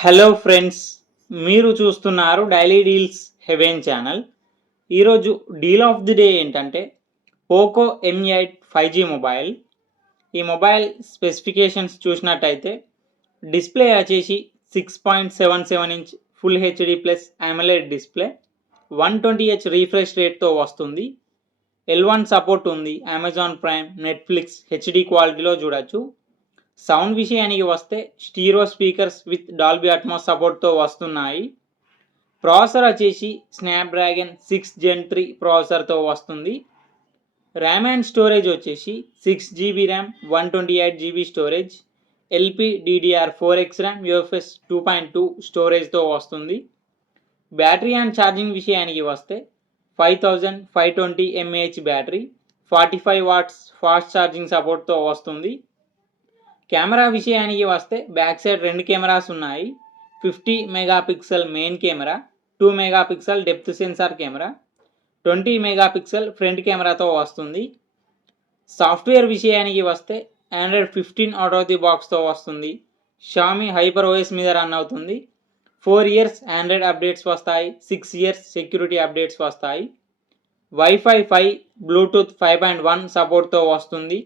Hello friends, మీరు చూస్తున్నారు daily deals heaven channel. ఈరోజు డీల్ ఆఫ్ ది డే ఏంటంటే పోకో M8 5G మొబైల్. ఈ మొబైల్ స్పెసిఫికేషన్స్ చూసినట్టయితే డిస్ప్లే వచ్చేసి 6.77 inch full HD plus AMOLED display, 120Hz refresh రేట్తో వస్తుంది. L1 సపోర్ట్ ఉంది. అమెజాన్ ప్రైమ్, నెట్ఫ్లిక్స్ హెచ్డి క్వాలిటీలో చూడొచ్చు. సౌండ్ విషయానికి వస్తే stereo speakers with Dolby Atmos సపోర్ట్తో వస్తున్నాయి. ప్రాసెసర్ వచ్చేసి స్నాప్డ్రాగన్ 6 Gen 3 ప్రాసెసర్తో వస్తుంది. ర్యామ్ అండ్ స్టోరేజ్ వచ్చేసి 6GB RAM, 128GB storage, LPDDR4X RAM, UFS 2.2 స్టోరేజ్తో వస్తుంది. బ్యాటరీ అండ్ ఛార్జింగ్ విషయానికి వస్తే 5520 mAh battery, 45 watts fast charging సపోర్ట్తో వస్తుంది. కెమెరా విషయానికి వస్తే బ్యాక్ సైడ్ 2 కెమెరాస్ ఉన్నాయి. 50 megapixel main camera, 2 megapixel depth censor camera, 20 megapixel front కెమెరాతో వస్తుంది. సాఫ్ట్వేర్ విషయానికి వస్తే Android 15 అవుట్ ఆఫ్ ది బాక్స్తో వస్తుంది. Xiaomi HyperOS మీద రన్ అవుతుంది. 4 ఇయర్స్ ఆండ్రాయిడ్ అప్డేట్స్ వస్తాయి. 6 ఇయర్స్ సెక్యూరిటీ అప్డేట్స్ వస్తాయి. వైఫై 5, బ్లూటూత్ 5.1 సపోర్ట్తో వస్తుంది.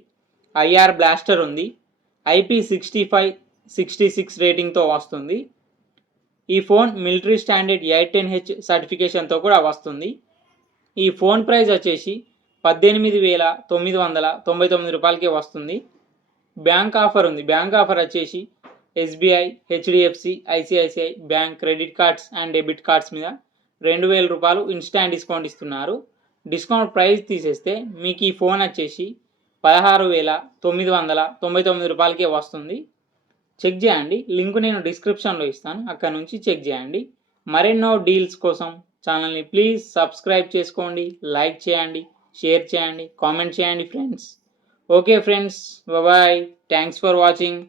IR బ్లాస్టర్ ఉంది. IP65-66 రేటింగ్తో వస్తుంది. ఈ ఫోన్ మిలిటరీ స్టాండర్డ్ 810H సర్టిఫికేషన్తో కూడా వస్తుంది. ఈ ఫోన్ ప్రైస్ వచ్చేసి 18,999 రూపాయలకే వస్తుంది. బ్యాంక్ ఆఫర్ ఉంది. బ్యాంక్ ఆఫర్ వచ్చేసి SBI, HDFC, ICICI bank credit cards and debit cards మీద 2,000 రూపాయలు ఇన్స్టాంట్ డిస్కౌంట్ ఇస్తున్నారు. డిస్కౌంట్ ప్రైస్ తీసేస్తే మీకు ఈ ఫోన్ వచ్చేసి 16,999 రూపాయలకే వస్తుంది. చెక్ చేయండి. లింక్ నేను డిస్క్రిప్షన్లో ఇస్తాను, అక్కడ నుంచి చెక్ చేయండి. మరెన్నో డీల్స్ కోసం ఛానల్ని ప్లీజ్ సబ్స్క్రైబ్ చేసుకోండి, లైక్ చేయండి, షేర్ చేయండి, కామెంట్ చేయండి friends. Okay friends, bye. Thanks for watching.